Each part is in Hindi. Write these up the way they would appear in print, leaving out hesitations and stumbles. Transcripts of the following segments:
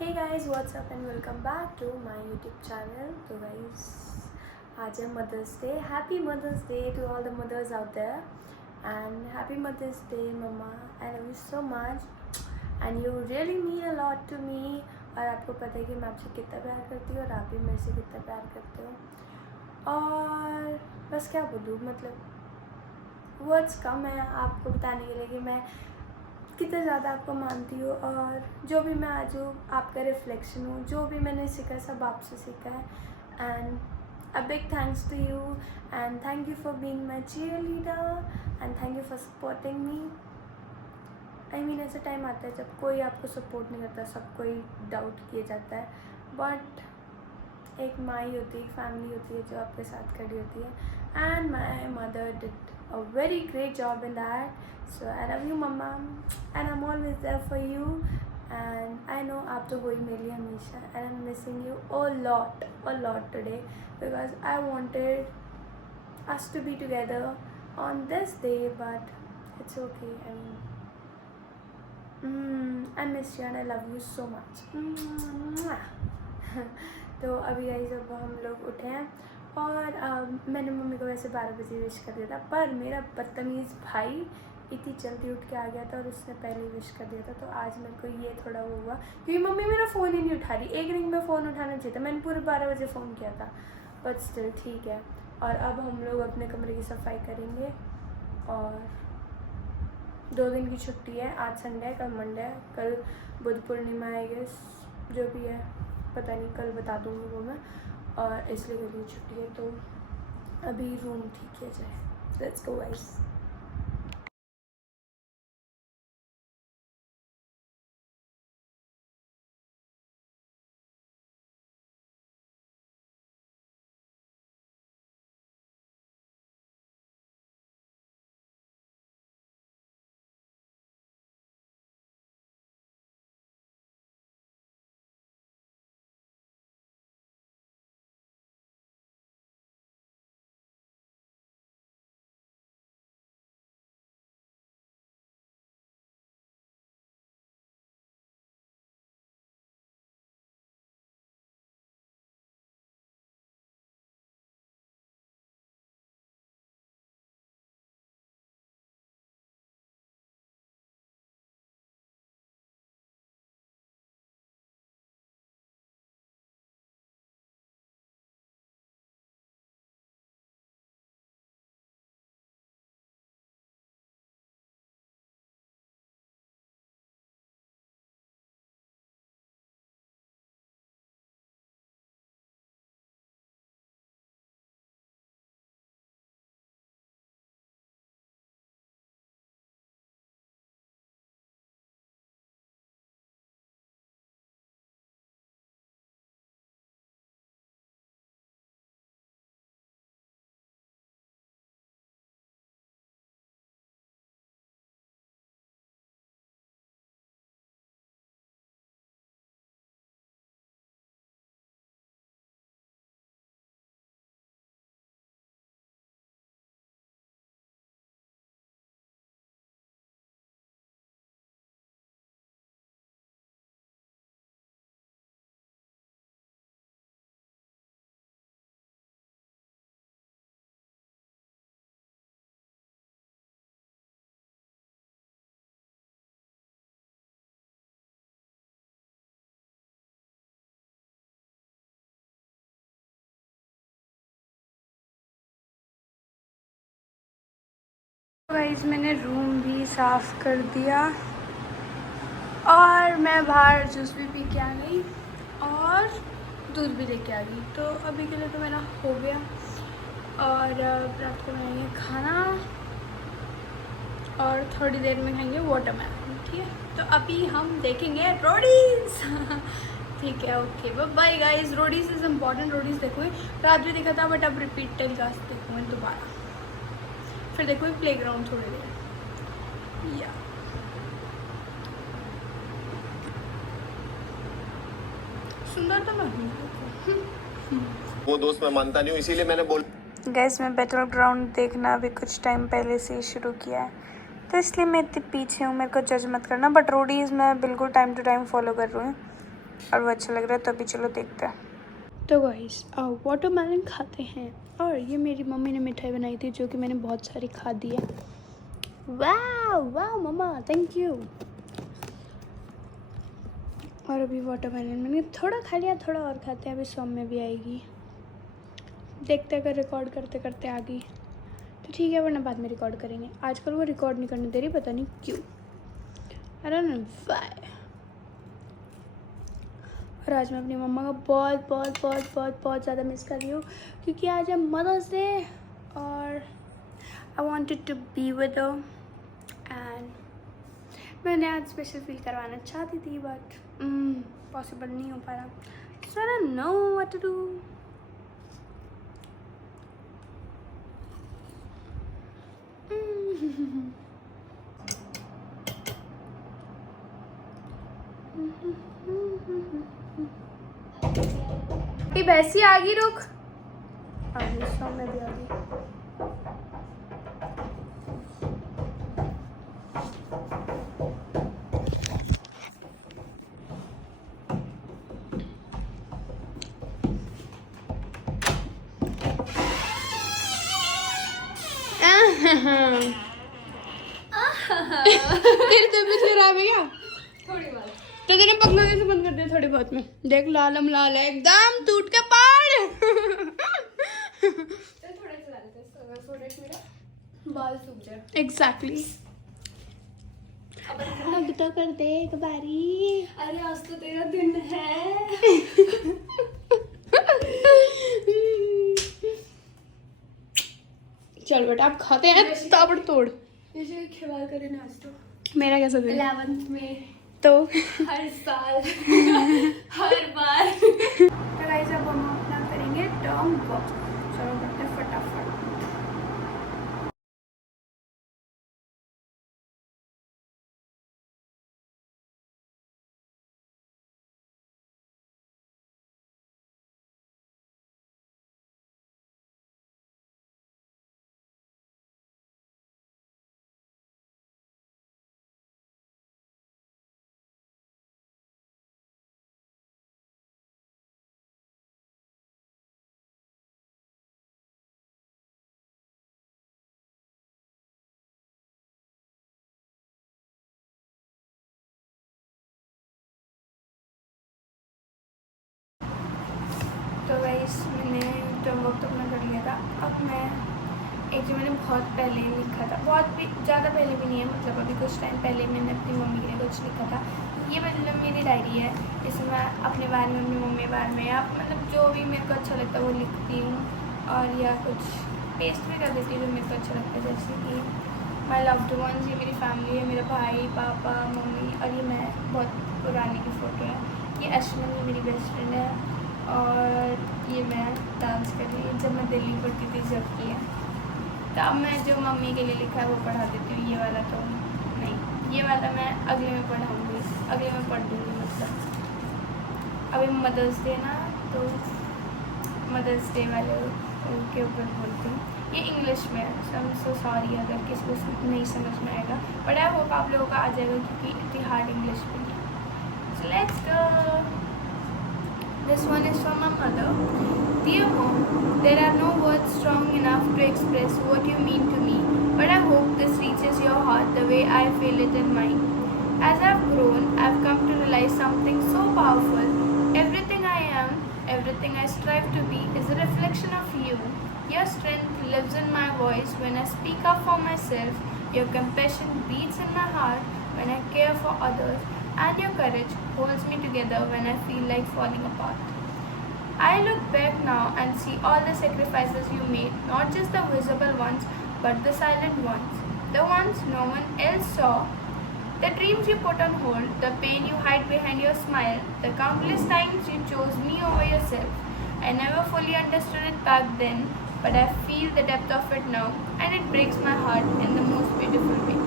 Hey guys, what's up and welcome back to my YouTube channel. So guys, आज है Mother's Day. Happy Mother's Day to all the mothers out there. And happy Mother's Day, Mama. I love you so much. And you really mean a lot to me. और आपको पता है कि मैं आपसे कितना प्यार करती हूँ और आप भी मेरे से कितना प्यार करते हो. और बस क्या बोलूँ, मतलब वर्ड्स कम है आपको बताने के लिए कि मैं कितना ज़्यादा आपको मानती हूँ. और जो भी मैं आज हूँ आपका रिफ्लेक्शन हूँ. जो भी मैंने सीखा सब आपसे सीखा है. And a big thanks to you and thank you for being my cheerleader and thank you for supporting me. I mean ऐसा टाइम आता है जब कोई आपको सपोर्ट नहीं करता, सब कोई डाउट किया जाता है. बट एक माँ ही होती है, एक फैमिली होती है जो आपके साथ खड़ी होती है. And my mother did a very great job in that. So I love you mama and I'm always there for you. And I know आप तो हो ही मेरे लिए हमेशा. And I'm missing you a lot today because I wanted us to be together on this day, but it's okay. I mean, I miss you and I love you so much. तो अभी गाइस अब हम लोग उठे हैं और मैंने मम्मी को वैसे 12 बजे विश कर दिया था, पर मेरा बदतमीज़ भाई इतनी जल्दी उठ के आ गया था और उसने पहले विश कर दिया था. तो आज मेरे को ये थोड़ा वो हुआ क्योंकि मम्मी मेरा फ़ोन ही नहीं उठा रही. एक रिंग में फ़ोन उठाना चाहिए था, मैंने पूरे 12 बजे फ़ोन किया था. बट स्टिल ठीक है. और अब हम लोग अपने कमरे की सफाई करेंगे. और 2 दिन की छुट्टी है. आज संडे है, कल मंडे है, कल बुध पूर्णिमा है गेस, जो भी है पता नहीं, कल बता दूँगी वो मैं. और इसलिए कल छुट्टी है तो अभी रूम ठीक किया जाए. Let's go guys. गाइस मैंने रूम भी साफ़ कर दिया और मैं बाहर जूस भी पी के आ गई और दूध भी लेके आ गई. तो अभी के लिए तो मेरा हो गया. और रात को बनाएंगे खाना और थोड़ी देर में खाएंगे वाटरमेलन. ठीक है, तो अभी हम देखेंगे रोडीज. ठीक है, okay bye guys. Roadies is important. Roadies देखोगे, रात भी देखा था बट अब रिपीट टेलीकास्ट देखूँगी दोबारा. फिर देखो प्लेग्राउंड थोड़ी देर. या सुंदर तो मैं वो दोस्त मैं मानता नहीं हूँ, इसीलिए मैंने बोल. गैस मैं बैटल ग्राउंड देखना अभी कुछ टाइम पहले से ही शुरू किया है, तो इसलिए मैं इतने पीछे हूँ. मेरे को जज मत करना, बट रोडीज़ मैं बिल्कुल टाइम टू टाइम फॉलो कर रही हूँ. और वो अच्छा लग रहा है, तो अभी चलो देखते हैं। तो गाइस वाटरमेलन खाते हैं। और ये मेरी मम्मी ने मिठाई बनाई थी जो कि मैंने बहुत सारी खा दी है। वाह वाह मम्मा, थैंक यू। और अभी वाटरमेलन मैंने थोड़ा खा लिया, थोड़ा और खाते हैं, अभी सौम्य भी आएगी, देखते अगर रिकॉर्ड करते करते आ गई तो ठीक है, वरना बाद में रिकॉर्ड करेंगे। आजकल वो रिकॉर्ड नहीं करने दे रही, पता नहीं क्यों, आई डोंट नो व्हाई। और आज मैं अपनी मम्मा का बहुत बहुत बहुत बहुत बहुत ज़्यादा मिस कर रही हूँ, क्योंकि आज है मदर्स डे और I wanted to be with her and मैंने आज स्पेशल फील करवाना चाहती थी, बट पॉसिबल नहीं हो पा रहा, so I don't know what to do. भैंसी आ गई, रुक, आ गई, सौ में भी आ गई। तेरी तबीयत खराब है क्या? थोड़ी बहुत। तो तेरे पकना कैसे बंद कर दे थोड़ी बहुत में? देख लालम लाल है एकदम, टूट के पाड़। थोड़ा चला लेते मेरा बाल सूख जाए। एग्जैक्टली। अब तो कर दे एक बारी। अरे आज तो तेरा दिन है। चल बेटा आप खाते हैं ताबड़तोड़। जैसे खिलवाड़ करे ना आज तो। मेरा कैसा दिन? 11th में तो हर साल हर बार। तो गाइस अब हम अपना करेंगे टर्म वर्क। चलो करते हैं फटाफट। तो गाइस मैंने टर्म वर्क तो अपना कर लिया था। अब मैं एक जो मैंने बहुत पहले लिखा था, बहुत भी ज़्यादा पहले भी नहीं है, मतलब अभी कुछ टाइम पहले मैंने अपनी मम्मी के लिए कुछ लिखा था। ये मतलब मेरी डायरी है, इसमें मैं अपने बारे में, अपनी मम्मी के बारे में, या मतलब जो भी मेरे को अच्छा लगता है वो लिखती हूँ, और या कुछ पेस्ट भी कर देती हूँ जो मेरे को अच्छा लगता है, जैसे कि माई लव्ड वंस, ये मेरी फैमिली है, मेरा भाई, पापा, मम्मी, और ये मैं बहुत पुरानी की फ़ोटो है। ये अश्विन, ये मेरी बेस्ट फ्रेंड है, और ये मैं डांस कर रही हूँ जब मैं दिल्ली पढ़ती थी जब की है। तो अब मैं जो मम्मी के लिए लिखा है वो पढ़ा देती हूँ, ये वाला तो नहीं, ये वाला मैं अगले में पढ़ाऊँगी, अगले में पढ़ दूँगी। मतलब अभी मदर्स डे ना, तो मदर्स डे वाले के ऊपर बोलती हूँ। ये इंग्लिश में है, सो आई एम सो सॉरी अगर किसी को नहीं समझ में आएगा, बट आई होप आप लोगों का आ जाएगा क्योंकि इतनी हार्ड इंग्लिश भी नहीं है। So let's go. This one is from my mother. Dear Mom, there are no words strong enough to express what you mean to me, but I hope this reaches your heart the way I feel it in mine. As I've grown, I've come to realize something so powerful. Everything I am, everything I strive to be is a reflection of you. Your strength lives in my voice when I speak up for myself. Your compassion beats in my heart when I care for others. And your courage holds me together when I feel like falling apart. I look back now and see all the sacrifices you made, not just the visible ones, but the silent ones, the ones no one else saw, the dreams you put on hold, the pain you hide behind your smile, the countless times you chose me over yourself. I never fully understood it back then, but I feel the depth of it now, and it breaks my heart in the most beautiful way.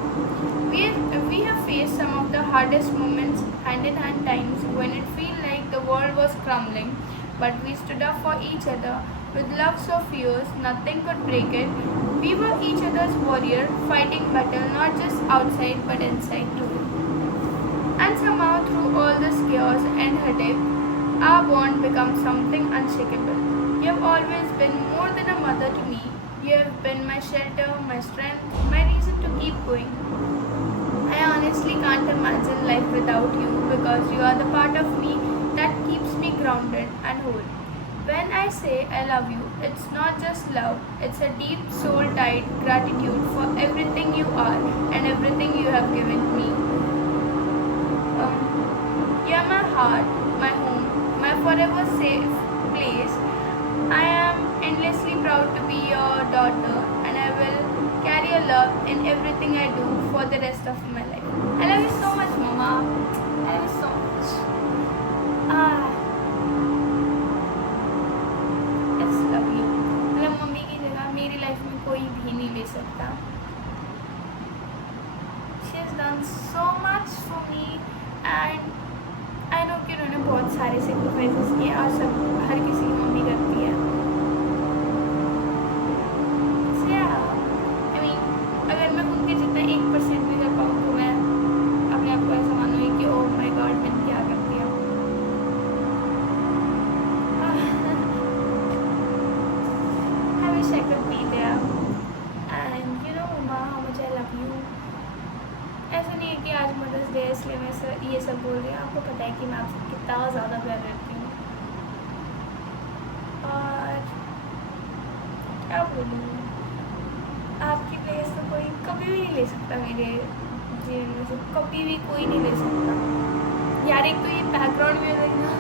We have faced some of the hardest moments, hand-in-hand times, when it felt like the world was crumbling, but we stood up for each other. With love so fierce, nothing could break it. We were each other's warrior, fighting battle not just outside but inside too. And somehow, through all this chaos and headache, our bond becomes something unshakable. You have always been more than a mother to me. You have been my shelter, my strength, my reason to keep going. I honestly can't imagine life without you because you are the part of me that keeps me grounded and whole. When I say I love you, it's not just love, it's a deep soul tied gratitude for everything you are and everything you have given me. You are my heart, my home, my forever safe place. I am endlessly proud to be your daughter and I will carry your love in everything I do for the rest of my life. I love you so much, Mama. I love you so much. Yes, love you. मतलब मम्मी की जगह मेरी लाइफ में कोई भी नहीं ले सकता. She has done so much for me and I know कि उन्होंने बहुत सारे sacrifices किए और सब हर किसी की मम्मी करती है. So yeah, I mean, अगर मैं उनके जितना 1% भी कर पाऊँ तो मैं अपने आप को ऐसा मानूँगी कि oh my God मैंने क्या कर दिया. I wish I could be there and you know Mama how much I love you. ऐसा नहीं है कि आज मदर्स डे इसलिए मैं ये सब बोल रही हूँ. आपको पता है कि मैं आपसे कितना ज़्यादा प्यार करती हूँ और क्या बोलूँ, आपकी प्लेस तो कोई कभी भी नहीं ले सकता मेरे जीवन में से. कभी भी कोई नहीं ले सकता यार. एक तो ये बैकग्राउंड म्यूजिक ना.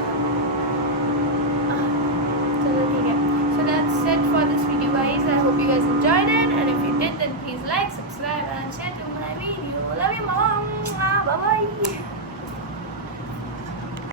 चलो ठीक है. So that's it for this video guys. I hope you guys enjoyed it and if you did then please like, subscribe and share to my video. Love you mom. Bye bye.